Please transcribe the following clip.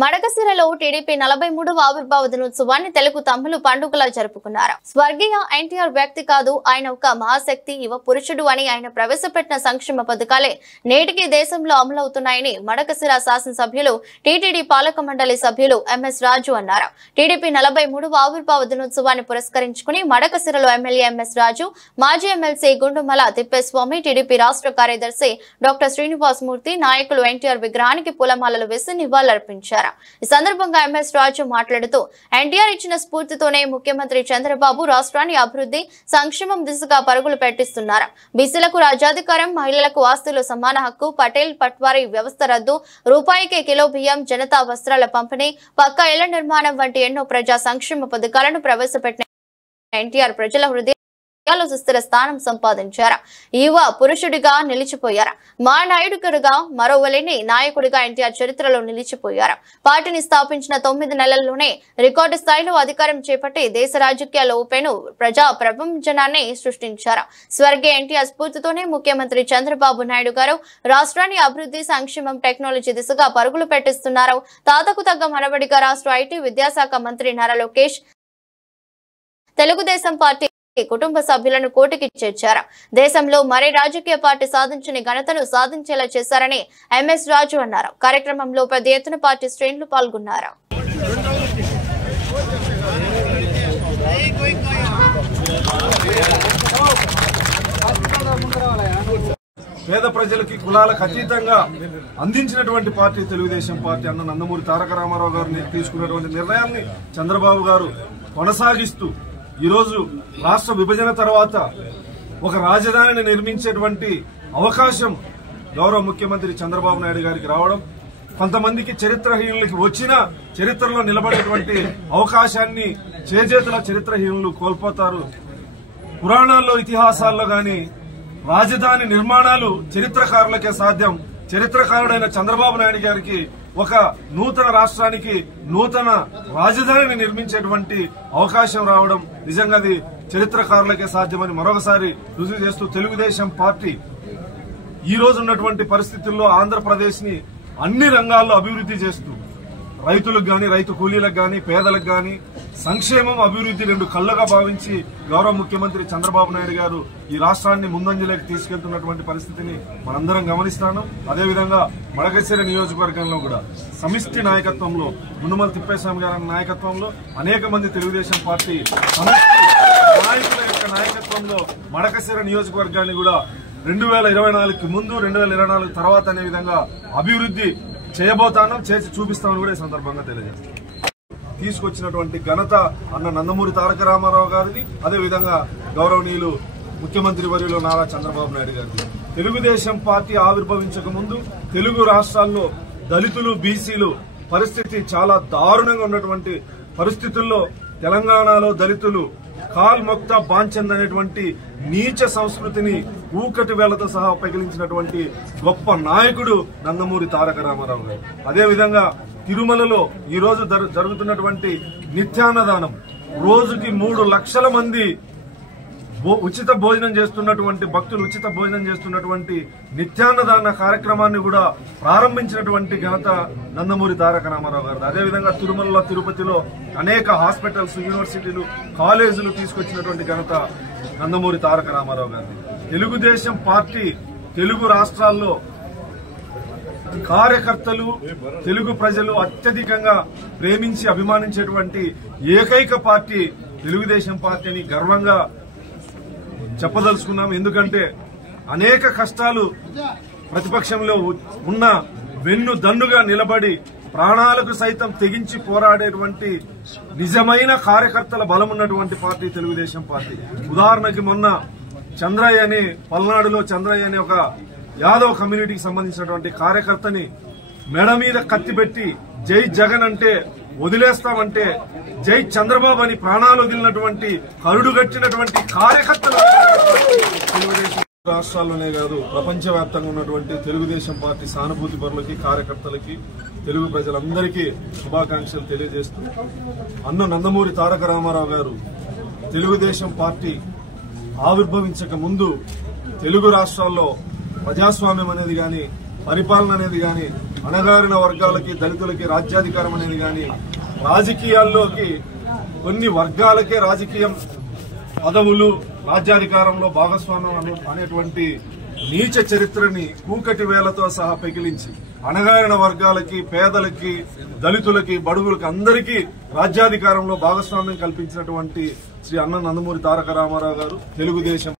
మడకసిరలో TDP 43వ ఆవిర్భావ దినోత్సవాన్ని తెలుగు తమ్ములు పండుగలా జరుపుకున్నారు. స్వర్గీయ ఎన్టీఆర్ వ్యక్తి కాదు, ఆయన ఒక మహాశక్తి, యువ పురుషుడు అని ఆయన ప్రవేశపెట్టిన సంక్షేమ పథకాలే నేటికి దేశంలో అమలవుతున్నాయని మడకసిర శాసనసభ్యులు టీటీడీ పాలక మండలి సభ్యులు ఎంఎస్ రాజు అన్నారు. టీడీపీ 43వ ఆవిర్భావ దినోత్సవాన్ని పురస్కరించుకుని మడకసిరలో ఎమ్మెల్యే ఎంఎస్ రాజు, మాజీ ఎమ్మెల్సీ గుండుమల తిప్పేస్వామి, టీడీపీ రాష్ట్ర కార్యదర్శి డాక్టర్ శ్రీనివాస్ మూర్తి నాయకులు ఎన్టీఆర్ విగ్రహానికి పూలమాలలు వేసి నివాళులర్పించారు. ఈ సందర్భంగా ఎంఎస్ రాజు మాట్లాడుతూ ఎన్టీఆర్ ఇచ్చిన స్ఫూర్తితోనే ముఖ్యమంత్రి చంద్రబాబు రాష్ట్రాన్ని అభివృద్ధి సంక్షేమం దిశగా పరుగులు పెట్టిస్తున్నారు. బీసీలకు రాజ్యాధికారం, మహిళలకు ఆస్తులు సమాన హక్కు, పటేల్ పట్వారీ వ్యవస్థ రద్దు, రూపాయికే కిలో బియ్యం, జనతా వస్త్రాల పంపిణీ, పక్కా ఇళ్ల నిర్మాణం వంటి ఎన్నో ప్రజా సంక్షేమ పథకాలను ప్రవేశపెట్టిన ఎన్టీఆర్ ప్రజల హృదయ సుస్థిర స్థానం సంపాదించారు. యువ పురుషుడిగా నిలిచిపోయారు. మా నాయుడుగా మరోవలేని నాయకుడిగా ఎన్టీఆర్ చరిత్రలో నిలిచిపోయారు. పార్టీని స్థాపించిన 9 నెలల్లోనే రికార్డు స్థాయిలో అధికారం చేపట్టి దేశ రాజకీయాల్లో ఊపెను ప్రజా ప్రపంచనాన్ని సృష్టించారు. స్వర్గీయ ఎన్టీఆర్ స్ఫూర్తితోనే ముఖ్యమంత్రి చంద్రబాబు నాయుడు గారు రాష్ట్రాన్ని అభివృద్ధి సంక్షేమం టెక్నాలజీ దిశగా పరుగులు పెట్టిస్తున్నారు. తాతకు తగ్గ మనవడిగా రాష్ట్ర ఐటీ విద్యాశాఖ మంత్రి నారా లోకేష్ తెలుగుదేశం పార్టీ కుటుంబ సభ్యులను కోటికి చేర్చారు. దేశంలో మరే రాజకీయ పార్టీ సాధించని ఘనతను సాధించేలా చేశారని ఎంఎస్ రాజు అన్నారు. కార్యక్రమంలో పెద్ద ఎత్తున పార్టీ శ్రేణులు పాల్గొన్నారు. పేద ప్రజలకి కులాలకు అతీతంగా అందించినటువంటి పార్టీ తెలుగుదేశం పార్టీ. అన్న నందమూరి తారక రామారావు గారిని తీసుకున్నటువంటి నిర్ణయాన్ని చంద్రబాబు గారు కొనసాగిస్తూ ఈరోజు రాష్ట్ర విభజన తర్వాత ఒక రాజధానిని నిర్మించేటువంటి అవకాశం గౌరవ ముఖ్యమంత్రి చంద్రబాబు నాయుడు గారికి రావడం, కొంతమందికి చరిత్రహీనులకి వచ్చిన చరిత్రలో నిలబడేటువంటి అవకాశాన్ని చేజేతుల చరిత్రహీనులు కోల్పోతారు. పురాణాల్లో, ఇతిహాసాల్లో గాని రాజధాని నిర్మాణాలు చరిత్రకారులకే సాధ్యం. చరిత్రకారుడైన చంద్రబాబు నాయుడు గారికి ఒక నూతన రాష్ట్రానికి నూతన రాజధానిని నిర్మించేటువంటి అవకాశం రావడం నిజంగా అది చరిత్రకారులకే సాధ్యమని మరొకసారి రుజువు చేస్తూ తెలుగుదేశం పార్టీ ఈ రోజు ఉన్నటువంటి పరిస్థితుల్లో ఆంధ్రప్రదేశ్ ని అన్ని రంగాల్లో అభివృద్ధి చేస్తూ రైతులకు గాని, రైతు కూలీలకు గాని, పేదలకు గాని సంక్షేమం, అభివృద్ధి రెండు కళ్ళగా భావించి గౌరవ ముఖ్యమంత్రి చంద్రబాబు నాయుడు గారు ఈ రాష్ట్రాన్ని ముందంజలోకి తీసుకెళ్తున్నటువంటి పరిస్థితిని మనందరం గమనిస్తాను. అదేవిధంగా మడకసిర నియోజకవర్గంలో కూడా సమిష్టి నాయకత్వంలో గుండుమల తిప్పేస్వామి గారి నాయకత్వంలో అనేక మంది తెలుగుదేశం పార్టీ నాయకుల యొక్క నాయకత్వంలో మడకసిర నియోజకవర్గాన్ని కూడా 2024కి ముందు, 2024 తర్వాత అనే విధంగా అభివృద్ధి చేయబోతాను, చేసి చూపిస్తామని కూడా ఈ సందర్భంగా తెలియజేస్తాం. తీసుకొచ్చినటువంటి ఘనత అన్న నందమూరి తారక రామారావు గారిది, అదేవిధంగా గౌరవనీయులు ముఖ్యమంత్రి వర్యులు నారా చంద్రబాబు నాయుడు గారిది. తెలుగుదేశం పార్టీ ఆవిర్భవించక ముందు తెలుగు రాష్ట్రాల్లో దళితులు, బీసీలు పరిస్థితి చాలా దారుణంగా ఉన్నటువంటి పరిస్థితుల్లో తెలంగాణలో దళితులు కాల్ మొక్తా బాంచంద్ అనేటువంటి నీచ సంస్కృతిని ఊకటి వేళ్లతో సహా పగిలించినటువంటి గొప్ప నాయకుడు నందమూరి తారక రామారావు గారు. అదేవిధంగా తిరుమలలో ఈ రోజు జరుగుతున్నటువంటి నిత్యాన్నదానం, రోజుకి 3 లక్షల మంది ఉచిత భోజనం చేస్తున్నటువంటి భక్తులు ఉచిత భోజనం చేస్తున్నటువంటి నిత్యాన్నదాన కార్యక్రమాన్ని కూడా ప్రారంభించినటువంటి ఘనత నందమూరి తారక రామారావు గారు. అదేవిధంగా తిరుమలలో, తిరుపతిలో అనేక హాస్పిటల్స్, యూనివర్సిటీలు, కాలేజీలు తీసుకొచ్చినటువంటి ఘనత నందమూరి తారక రామారావు గారు. తెలుగుదేశం పార్టీ తెలుగు రాష్ట్రాల్లో కార్యకర్తలు, తెలుగు ప్రజలు అత్యధికంగా ప్రేమించి అభిమానించేటువంటి ఏకైక పార్టీ తెలుగుదేశం పార్టీ అని గర్వంగా చెప్పదలుచుకున్నాం. ఎందుకంటే అనేక కష్టాలు ప్రతిపక్షంలో ఉన్న వెన్ను దన్నుగా నిలబడి ప్రాణాలకు సైతం తెగించి పోరాడేటువంటి నిజమైన కార్యకర్తల బలం ఉన్నటువంటి పార్టీ తెలుగుదేశం పార్టీ. ఉదాహరణకి మొన్న చంద్రయ్య అని, పల్నాడులో చంద్రయ్య అనే ఒక యాదవ్ కమ్యూనిటీకి సంబంధించినటువంటి కార్యకర్తని మెడ మీద కత్తి పెట్టి జై జగన్ అంటే వదిలేస్తామంటే జై చంద్రబాబు అని ప్రాణాలు వదిలినటువంటి, కరుడుగట్టినటువంటి కార్యకర్తలు తెలుగుదేశం రాష్ట్రాల్లోనే కాదు ప్రపంచవ్యాప్తంగా ఉన్నటువంటి తెలుగుదేశం పార్టీ సానుభూతి పరులకి, కార్యకర్తలకి, తెలుగు ప్రజలందరికీ శుభాకాంక్షలు తెలియజేస్తూ అన్న నందమూరి తారక రామారావు గారు తెలుగుదేశం పార్టీ ఆవిర్భవించక ముందు తెలుగు రాష్ట్రాల్లో ప్రజాస్వామ్యం అనేది గాని, పరిపాలన అనేది గాని అణగారిన వర్గాలకి దళితులకి రాజ్యాధికారం అనేది కానీ రాజకీయాల్లోకి కొన్ని వర్గాలకే రాజకీయం పదవులు రాజ్యాధికారంలో భాగస్వామ్యం అనేటువంటి నీచ చరిత్రని కూకటి వేలతో సహా పెకిలించి అణగారిన వర్గాలకి పేదలకి దళితులకి బడుగులకి అందరికీ రాజ్యాధికారంలో భాగస్వామ్యం కల్పించినటువంటి శ్రీ అన్న నందమూరి తారక రామారావు గారు తెలుగుదేశం